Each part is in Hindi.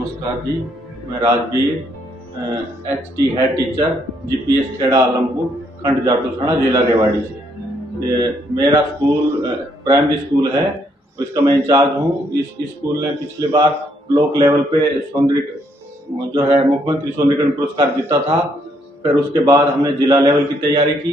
नमस्कार जी, मैं Rajveer HT head teacher GPS Kheda Alampur खंड जाटूसणा जिला रेवाड़ी से। मेरा स्कूल प्राइमरी स्कूल है, इसका मैं इंचार्ज हूँ। इस स्कूल ने पिछले बार ब्लॉक लेवल पे मुख्यमंत्री सौंदर्यीकरण पुरस्कार जीता था। फिर उसके बाद हमने जिला लेवल की तैयारी की,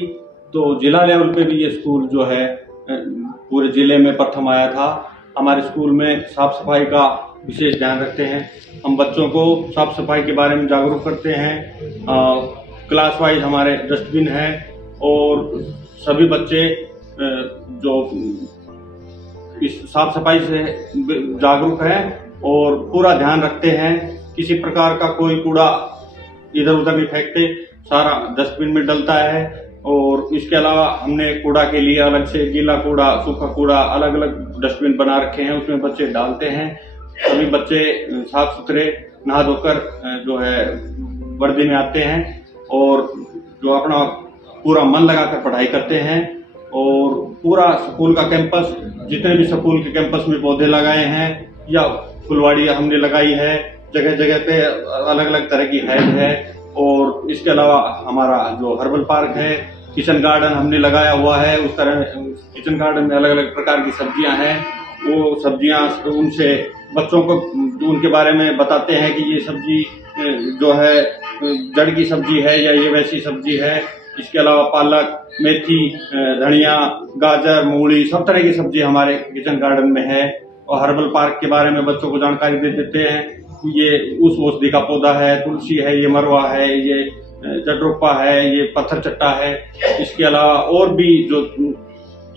तो जिला लेवल पे भी ये स्कूल जो है पूरे जिले में प्रथम आया था। हमारे स्कूल में साफ सफाई का विशेष ध्यान रखते हैं। हम बच्चों को साफ सफाई के बारे में जागरूक करते हैं। क्लास वाइज हमारे डस्टबिन है और सभी बच्चे जो इस साफ सफाई से जागरूक हैं और पूरा ध्यान रखते हैं। किसी प्रकार का कोई कूड़ा इधर उधर नहीं फेंकते, सारा डस्टबिन में डलता है। और इसके अलावा हमने कूड़ा के लिए अलग से गीला कूड़ा, सूखा कूड़ा अलग अलग डस्टबिन बना रखे हैं, उसमें बच्चे डालते हैं। सभी बच्चे साफ सुथरे नहा धोकर जो है वर्दी में आते हैं और जो अपना पूरा मन लगाकर पढ़ाई करते हैं। और पूरा स्कूल का कैंपस, जितने भी स्कूल के कैंपस में पौधे लगाए हैं या फुलवाड़ियां हमने लगाई है, जगह जगह पे अलग अलग तरह की हैड है। और इसके अलावा हमारा जो हर्बल पार्क है, किचन गार्डन हमने लगाया हुआ है। उस तरह किचन गार्डन में अलग अलग प्रकार की सब्जियां हैं, वो सब्जियां उनसे बच्चों को उनके बारे में बताते हैं कि ये सब्जी जो है जड़ की सब्जी है या ये वैसी सब्जी है। इसके अलावा पालक, मेथी, धनिया, गाजर, मूली, सब तरह की सब्जी हमारे किचन गार्डन में है। और हर्बल पार्क के बारे में बच्चों को जानकारी दे देते हैं। ये उस औषधि का पौधा है, तुलसी है, ये मरवा है, ये जटरोपा है, ये पत्थर चट्टा है। इसके अलावा और भी जो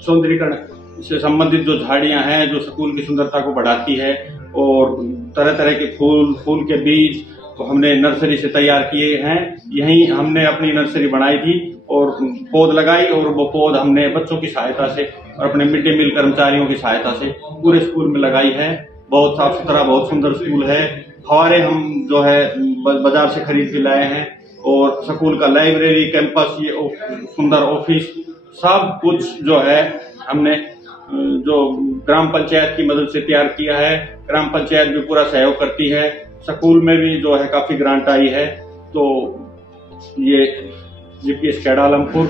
सौंदर्यीकरण से संबंधित जो झाड़ियां हैं जो स्कूल की सुंदरता को बढ़ाती है, और तरह तरह के फूल के बीज तो हमने नर्सरी से तैयार किए हैं। यहीं हमने अपनी नर्सरी बनाई थी और पौध लगाई, और वो पौध हमने बच्चों की सहायता से और अपने मिड डे मील कर्मचारियों की सहायता से पूरे स्कूल में लगाई है। बहुत साफ सुथरा, बहुत सुंदर स्कूल है। फव्वारे हम जो है बाजार से खरीद के लाए हैं, और स्कूल का लाइब्रेरी, कैंपस, ये सुंदर ऑफिस, सब कुछ जो है हमने जो ग्राम पंचायत की मदद से तैयार किया है। ग्राम पंचायत भी पूरा सहयोग करती है। स्कूल में भी जो है काफी ग्रांट आई है। तो ये GPS खेड़ा आलमपुर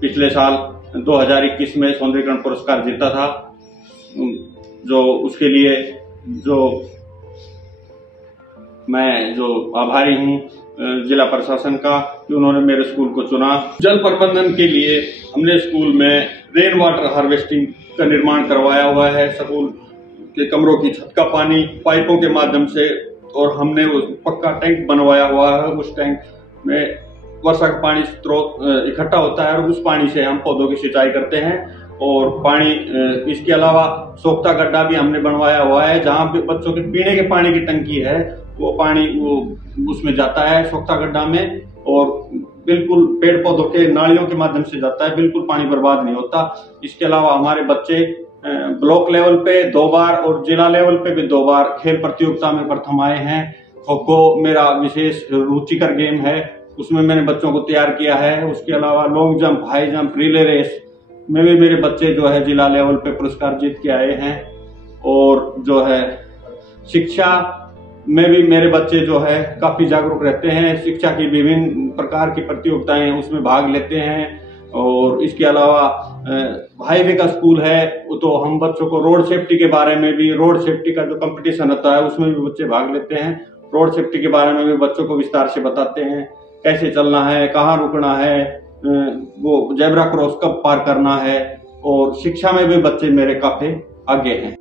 पिछले साल 2021 में सौंदर्यीकरण पुरस्कार जीता था, जो उसके लिए जो मैं जो आभारी हूँ जिला प्रशासन का कि उन्होंने मेरे स्कूल को चुना। जल प्रबंधन के लिए हमने स्कूल में रेन वाटर हार्वेस्टिंग का निर्माण करवाया हुआ है। स्कूल के कमरों की छत का पानी पाइपों के माध्यम से, और हमने वो पक्का टैंक बनवाया हुआ है। उस टैंक में वर्षा का पानी स्रोत इकट्ठा होता है और उस पानी से हम पौधों की सिंचाई करते हैं। और पानी, इसके अलावा सोख्ता गड्ढा भी हमने बनवाया हुआ है, जहाँ पे बच्चों के पीने के पानी की टंकी है, वो पानी वो उसमें जाता है सोख्ता गड्ढा में, और बिल्कुल पेड़ पौधों के नालियों के माध्यम से जाता है, बिल्कुल पानी बर्बाद नहीं होता। इसके अलावा हमारे बच्चे ब्लॉक लेवल पे 2 बार और जिला लेवल पे भी 2 बार खेल प्रतियोगिता में प्रथम आए हैं। खो खो मेरा विशेष रुचिकर गेम है, उसमें मैंने बच्चों को तैयार किया है। उसके अलावा long jump, high jump, relay race में भी मेरे बच्चे जो है जिला लेवल पे पुरस्कार जीत के आए हैं। और जो है शिक्षा में भी मेरे बच्चे जो है काफी जागरूक रहते हैं। शिक्षा की विभिन्न प्रकार की प्रतियोगिताएं उसमें भाग लेते हैं। और इसके अलावा हाईवे का स्कूल है, तो हम बच्चों को रोड सेफ्टी के बारे में भी, रोड सेफ्टी का जो कंपटीशन होता है उसमें भी बच्चे भाग लेते हैं। रोड सेफ्टी के बारे में भी बच्चों को विस्तार से बताते हैं, कैसे चलना है, कहाँ रुकना है, वो जेब्रा क्रॉस कब पार करना है। और शिक्षा में भी बच्चे मेरे काफी आगे हैं।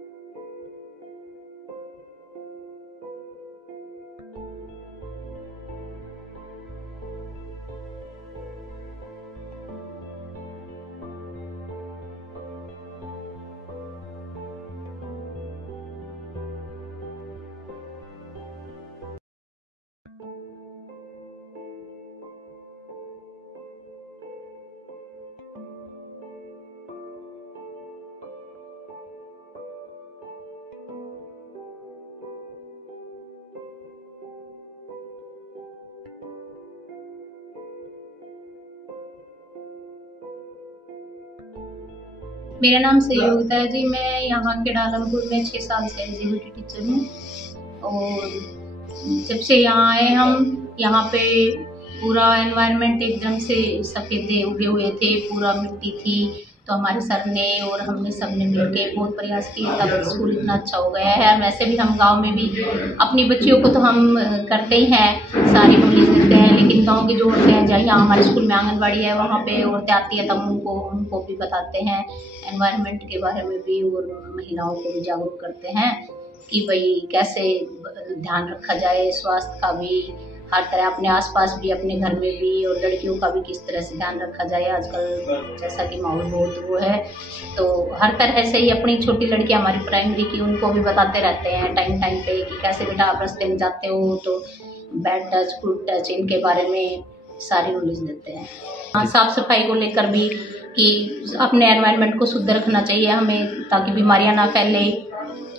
मेरा नाम सहयोगिता है जी। मैं यहाँ के आलमपुर में 6 साल से एग्जीक्यूटिव टीचर हूँ। और जब से यहाँ आए हम, यहाँ पे पूरा एनवायरनमेंट एकदम से सफेदे उगे हुए थे, पूरा मिट्टी थी। तो हमारे सर ने और हमने सब ने मिलकर बहुत प्रयास किए, तब स्कूल इतना अच्छा हो गया है। वैसे भी हम गांव में भी अपनी बच्चियों को तो हम करते ही हैं, सारी नॉलेज देते हैं, लेकिन गांव की जो औरतें हैं, जहाँ हमारे स्कूल में आंगनबाड़ी है, वहाँ पे औरतें आती है, तब उनको भी बताते हैं एनवायरनमेंट के बारे में भी, और महिलाओं को भी जागरूक करते हैं कि भाई कैसे ध्यान रखा जाए स्वास्थ्य का भी, हर तरह अपने आसपास भी, अपने घर में भी, और लड़कियों का भी किस तरह से ध्यान रखा जाए। आजकल जैसा कि माहौल बहुत वो है, तो हर तरह से ही अपनी छोटी लड़की हमारी प्राइमरी की, उनको भी बताते रहते हैं टाइम टाइम पे कि कैसे बेटा आप रास्ते में जाते हो तो बैड टच, गुड टच, इनके बारे में सारी नॉलेज देते हैं। हाँ, साफ सफाई को लेकर भी कि अपने एनवायरनमेंट को शुद्ध रखना चाहिए हमें, ताकि बीमारियां ना फैले,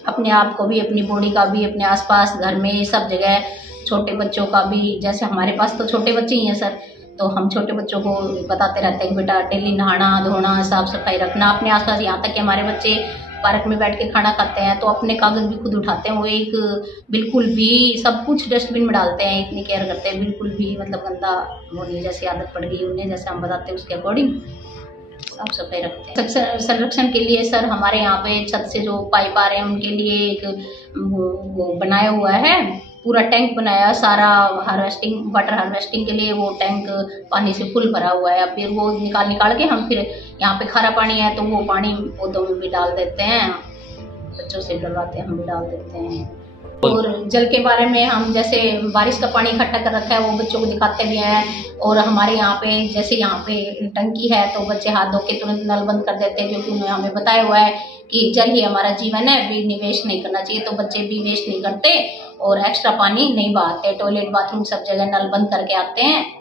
अपने आप को भी, अपनी बॉडी का भी, अपने आसपास घर में सब जगह, छोटे बच्चों का भी। जैसे हमारे पास तो छोटे बच्चे ही हैं सर, तो हम छोटे बच्चों को बताते रहते हैं कि बेटा डेली नहाना धोना, साफ सफाई रखना अपने आसपास। यहाँ तक कि हमारे बच्चे पार्क में बैठ के खाना खाते हैं तो अपने कागज भी खुद उठाते हैं, वो एक बिल्कुल भी सब कुछ डस्टबिन में डालते हैं, इतनी केयर करते हैं, बिल्कुल भी मतलब गंदा वो नहीं, जैसी आदत पड़ गई उन्हें, जैसे हम बताते हैं उसके अकॉर्डिंग साफ सफाई रखते हैं। संरक्षण के लिए सर हमारे यहाँ पे छत से जो पाइप आ रहे हैं उनके लिए एक वो बनाया हुआ है, पूरा टैंक बनाया सारा, हार्वेस्टिंग, वाटर हार्वेस्टिंग के लिए वो टैंक पानी से फुल भरा हुआ है। फिर वो निकाल के हम फिर यहाँ पे खारा पानी है तो वो पानी पौधों में भी डाल देते हैं, बच्चों से डलवाते हैं, हम भी डाल देते हैं। और जल के बारे में हम जैसे बारिश का पानी इकट्ठा कर रखा है वो बच्चों को दिखाते भी हैं। और हमारे यहाँ पे जैसे यहाँ पे टंकी है तो बच्चे हाथ धो के तुरंत नल बंद कर देते हैं, क्योंकि उन्हें हमें बताया हुआ है कि जल ही हमारा जीवन है, भी निवेश नहीं करना चाहिए। तो बच्चे भी वेस्ट नहीं करते और एक्स्ट्रा पानी नहीं बहाते, टॉयलेट बाथरूम सब जगह नल बंद करके आते हैं।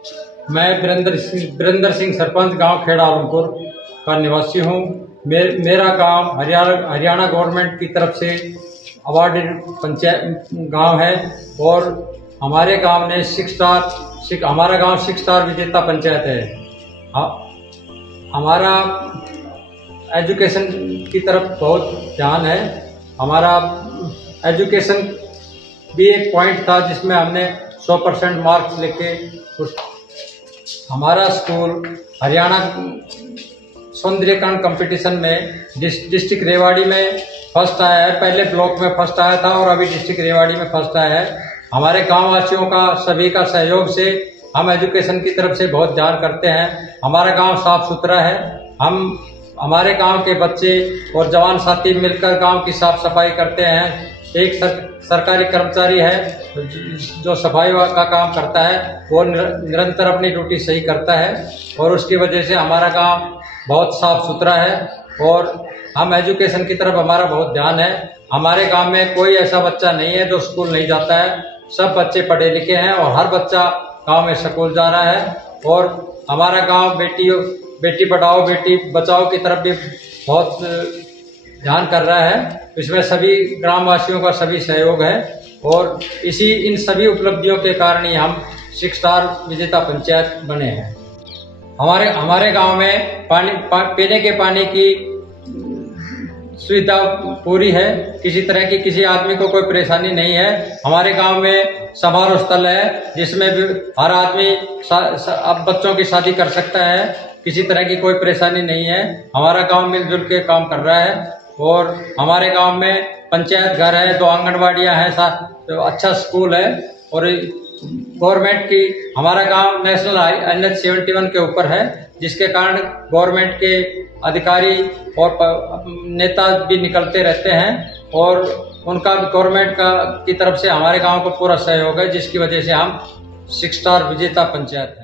मैं वीरेंद्र सिंह सरपंच गांव खेड़ा आलमपुर का निवासी हूं। मेरा गांव हरियाणा गवर्नमेंट की तरफ से अवार्डेड पंचायत गांव है और हमारे गांव ने हमारा गांव 6 स्टार विजेता पंचायत है। हमारा एजुकेशन की तरफ बहुत ध्यान है। हमारा एजुकेशन भी एक पॉइंट था जिसमें हमने 100% मार्क्स लेके हमारा स्कूल हरियाणा सौंदर्यकरण कंपटीशन में डिस्ट्रिक्ट रेवाड़ी में फर्स्ट आया है। पहले ब्लॉक में फर्स्ट आया था और अभी डिस्ट्रिक्ट रेवाड़ी में फर्स्ट आया है। हमारे गांव वासियों का सभी का सहयोग से हम एजुकेशन की तरफ से बहुत ध्यान करते हैं। हमारा गांव साफ सुथरा है। हमारे गांव के बच्चे और जवान साथी मिलकर गांव की साफ सफाई करते हैं। एक सरकारी कर्मचारी है जो सफाई का काम करता है, वो निरंतर अपनी ड्यूटी सही करता है और उसकी वजह से हमारा गांव बहुत साफ सुथरा है और हम एजुकेशन की तरफ हमारा बहुत ध्यान है। हमारे गांव में कोई ऐसा बच्चा नहीं है जो स्कूल नहीं जाता है। सब बच्चे पढ़े लिखे हैं और हर बच्चा गांव में स्कूल जा रहा है और हमारा गांव बेटी पढ़ाओ बेटी बचाओ की तरफ भी बहुत ध्यान कर रहा है। इसमें सभी ग्रामवासियों का सभी सहयोग है और इन सभी उपलब्धियों के कारण ही हम 6 स्टार विजेता पंचायत बने हैं। हमारे गांव में पीने के पानी की सुविधा पूरी है। किसी तरह की किसी आदमी को कोई परेशानी नहीं है। हमारे गांव में समारोह स्थल है जिसमें भी हर आदमी अब बच्चों की शादी कर सकता है। किसी तरह की कोई परेशानी नहीं है। हमारा गांव मिलजुल के काम कर रहा है और हमारे गांव में पंचायत घर है, 2 आंगनबाड़ियां हैं, तो अच्छा स्कूल है और गवर्नमेंट की हमारा गांव नेशनल NH 71 के ऊपर है, जिसके कारण गवर्नमेंट के अधिकारी और नेता भी निकलते रहते हैं और उनका गवर्नमेंट की तरफ से हमारे गांव को पूरा सहयोग है, जिसकी वजह से हम 6 स्टार विजेता पंचायत